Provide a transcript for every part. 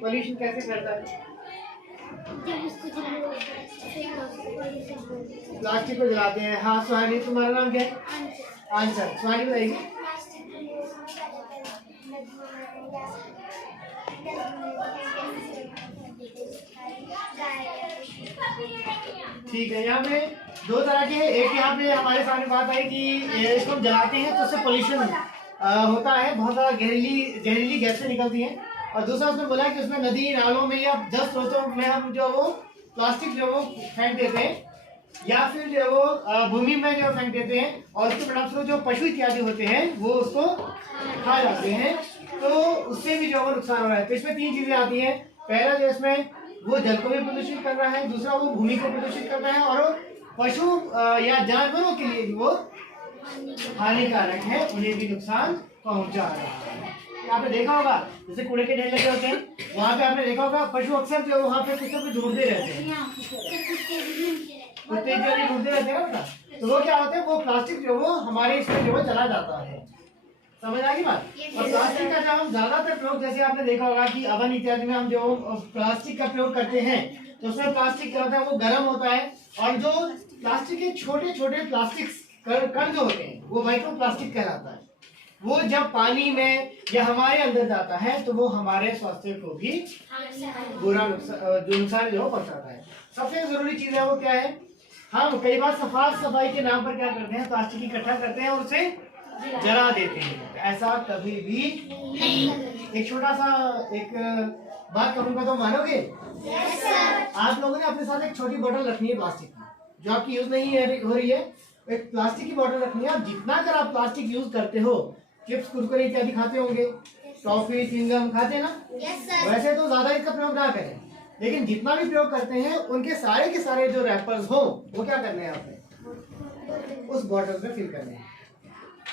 Pollution कैसे करता है? प्लास्टिक को जलाते हैं। हाँ सुहानी, तुम्हारा नाम क्या है? आंसर। सुहानी बताइए। ठीक है, यहाँ पे दो तरह के हैं। एक यहाँ पे हमारे सामने बात आई कि इसको हम जलाते हैं तो उससे पोल्यूशन होता है, बहुत ज़्यादा जहरीली गैसें निकलती हैं। और दूसरा उसने बोला कि उसमें नदी नालों में या जल स्रोतों में हम जो वो प्लास्टिक जो वो फेंक देते हैं, या फिर जो वो भूमि में जो फेंक देते हैं, और उसके परिणामस्वरूप जो पशु इत्यादि होते हैं वो उसको खा जाते हैं, तो उससे भी जो वो नुकसान हो रहा है। तो इसमें तीन चीजें आती हैं। पहला जो इसमें वो जल को भी प्रदूषित कर रहा है, दूसरा वो भूमि को प्रदूषित कर रहा है, और पशु या जानवरों के लिए भी वो हानिकारक है, उन्हें भी नुकसान पहुंचा रहा है। आपने देखा होगा जैसे कूड़े के ढेर लगे होते हैं, वहाँ पे आपने देखा होगा पशु अक्सर जो वहाँ पे कुछ ना कुछ ढूंढते रहते हैं, कुत्ते जो ढूंढते रहते हैं ना, तो वो क्या होता है, वो प्लास्टिक जो वो हमारे इसमें जो वो चला जाता है। समझ आ गई बात? और प्लास्टिक का जब हम ज्यादातर प्रयोग, जैसे आपने देखा होगा कि अवन इत्यादि में हम जो प्लास्टिक का प्रयोग करते हैं, तो उसमें प्लास्टिक क्या होता है, वो गर्म होता है, और जो प्लास्टिक के छोटे छोटे प्लास्टिक कण जो होते हैं वो माइक्रो प्लास्टिक कहलाता है। वो जब पानी में या हमारे अंदर जाता है तो वो हमारे स्वास्थ्य को भी बुरा नुकसान जो पहुंचाता है। सबसे जरूरी चीज है वो क्या है, हम कई बार सफाई के नाम पर क्या करते हैं, प्लास्टिक इकट्ठा करते हैं और उसे जला देते हैं। ऐसा कभी भी एक छोटा सा एक बात कहूंगा तो मानोगे? yes, आप लोगों ने अपने साथ एक छोटी बोतल रखनी है प्लास्टिक की, जो आपकी यूज नहीं हो रही है। एक प्लास्टिक की बोतल रखनी है। आप जितना कर आप प्लास्टिक यूज करते हो, चिप्स कुरकुरे इत्यादि खाते होंगे, टॉफी चिंगम खाते हैं ना, yes, वैसे तो ज्यादा इसका प्रयोग ना करें, लेकिन जितना भी प्रयोग करते हैं उनके सारे के सारे जो रैपर्स हो वो क्या करने हैं आपने उस बॉटल में फिल करने हैं।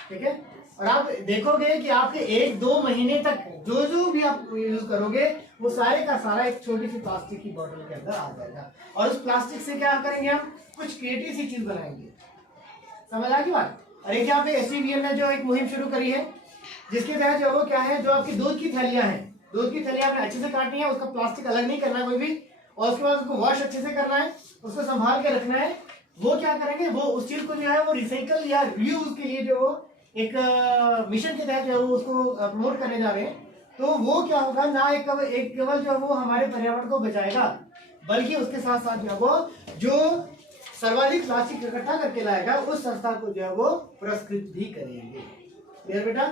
ठीक है, और आप देखोगे कि आपके 1-2 महीने तक जो भी आप यूज करोगे वो सारे का सारा एक छोटी सी प्लास्टिक की बोतल के अंदर आ जाएगा। और उस प्लास्टिक से क्या करेंगे, हम कुछ क्रिएटिव सी चीज बनाएंगे। समझ आ गई बात? और एक यहाँ पे SCBL ने जो एक मुहिम शुरू करी है, जिसके तहत जो वो क्या है, जो आपकी दूध की थैलियां हैं, दूध की थैलियां आपने अच्छे से काटनी है, उसका प्लास्टिक अलग नहीं करना कोई भी, और उसके बाद उसको वॉश अच्छे से करना है, उसको संभाल के रखना है। वो क्या करेंगे, वो उस चीज को जो है वो रिसाइकल या रीयूज के लिए जो वो एक मिशन के तहत जो है वो उसको प्रमोट करने जा रहे हैं। तो वो क्या होगा ना, एक केवल जो है वो हमारे पर्यावरण को बचाएगा, बल्कि उसके साथ साथ जो है वो जो सर्वाधिक प्लास्टिक इकट्ठा करके लाएगा उस संस्था को जो है वो पुरस्कृत भी करेंगे। क्लियर बेटा?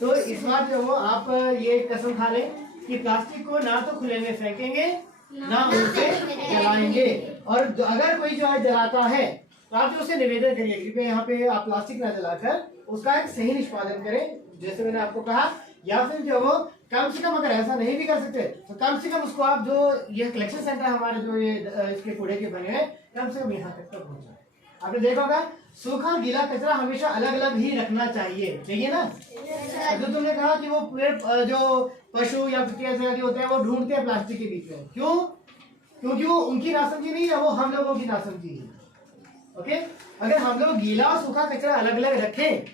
तो इस बार जो वो आप ये कसम खा लें कि प्लास्टिक को ना तो खुले में फेंकेंगे ना उसे जलाएंगे, और अगर कोई जो है जलाता है तो आप जो उसे निवेदन करिए कि यहाँ पे आप प्लास्टिक ना जलाकर उसका एक सही निष्पादन करें, जैसे मैंने आपको कहा। या फिर जो वो कम से कम अगर ऐसा नहीं भी कर सकते तो कम से कम उसको आप जो ये कलेक्शन सेंटर हमारे जो ये इसके कूड़े के बने हैं, कम से कम यहाँ तक तो पहुंचाए। आपने देखा होगा सूखा गीला कचरा हमेशा अलग अलग ही रखना चाहिए ना। जो तुमने कहा कि वो पूरे जो पशु या पक्षी होते हैं वो ढूंढते हैं प्लास्टिक के बीच में, क्यों? क्योंकि वो उनकी नासमझी नहीं है, वो हम लोगों की नासमझी है। ओके, अगर हम लोग गीला और सूखा कचरा अलग अलग रखें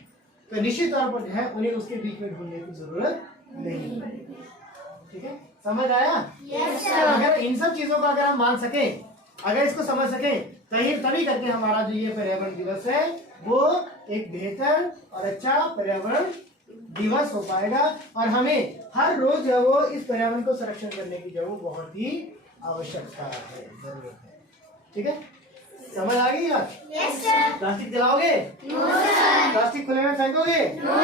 तो निश्चित तौर पर जो है उन्हें उसके बीच में ढूंढने की जरूरत नहीं है। ठीक है, समझ आया? yes, अगर इन सब चीजों को अगर हम मान सके, अगर इसको समझ सके, तभी करके हमारा जो ये पर्यावरण दिवस है वो एक बेहतर और अच्छा पर्यावरण दिवस हो पाएगा। और हमें हर रोज जो वो इस पर्यावरण को संरक्षण करने की जो वो बहुत ही आवश्यकता है, जरूरत है। ठीक है, समझ आ गई यार? yes, प्लास्टिक जलाओगे? no, प्लास्टिक खुले में फेंकोगे? no,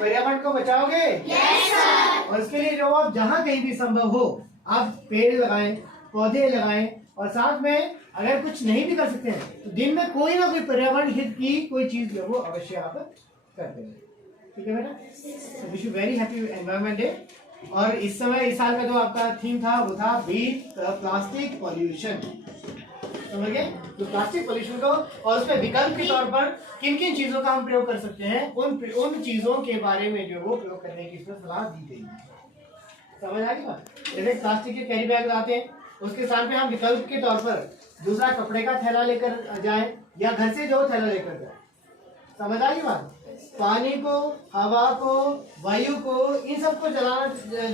पर्यावरण को बचाओगे? yes, और इसके लिए जो आप जहाँ कहीं भी संभव हो आप पेड़ लगाएं, पौधे लगाएं, और साथ में अगर कुछ नहीं भी कर सकते हैं तो दिन में कोई ना कोई पर्यावरण हित की कोई चीज जो वो अवश्य आप करते हैं। ठीक है बेटा? Wish you very happy environment day. और इस समय इस साल का जो आपका थीम था वो था बीट प्लास्टिक पॉल्यूशन। समझ गए? तो प्लास्टिक पॉल्यूशन को और उसमें विकल्प के तौर पर किन किन चीजों का हम प्रयोग कर सकते हैं, उन चीजों के बारे में जो वो प्रयोग करने की इसमें सलाह दी गई है। समझ आ गई बात? जैसे प्लास्टिक के कैरी बैग लाते हैं, उसके स्थान पे हम विकल्प के तौर पर दूसरा कपड़े का थैला लेकर जाए या घर से जो थैला लेकर जाए। समझ आ गई बात? पानी को, हवा को, वायु को, इन सबको जलाना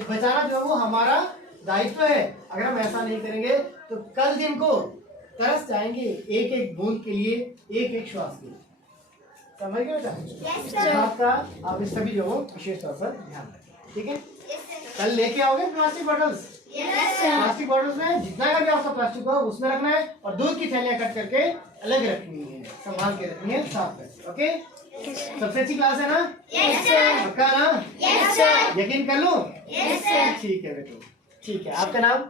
बचाना जो है वो हमारा दायित्व है। अगर हम ऐसा नहीं करेंगे तो कल दिन को तरस जाएंगे एक एक बूंद के लिए, एक एक श्वास के लिए। समझ गए बेटा? आपका आप इस सभी जो हो विशेष तौर पर ध्यान रखें, ठीक है? कल लेके आओगे प्लास्टिक बॉटल्स? प्लास्टिक बॉटल्स में जितना का भी आपका प्लास्टिक हो उसमें रखना है और दूध की थैलियां कट करके अलग रखनी है, संभाल के रखनी है, साफ करके। ओके, सबसे अच्छी क्लास है ना? पक्का ना? यकीन कर लो? ठीक है बेटो, ठीक है। आपका नाम?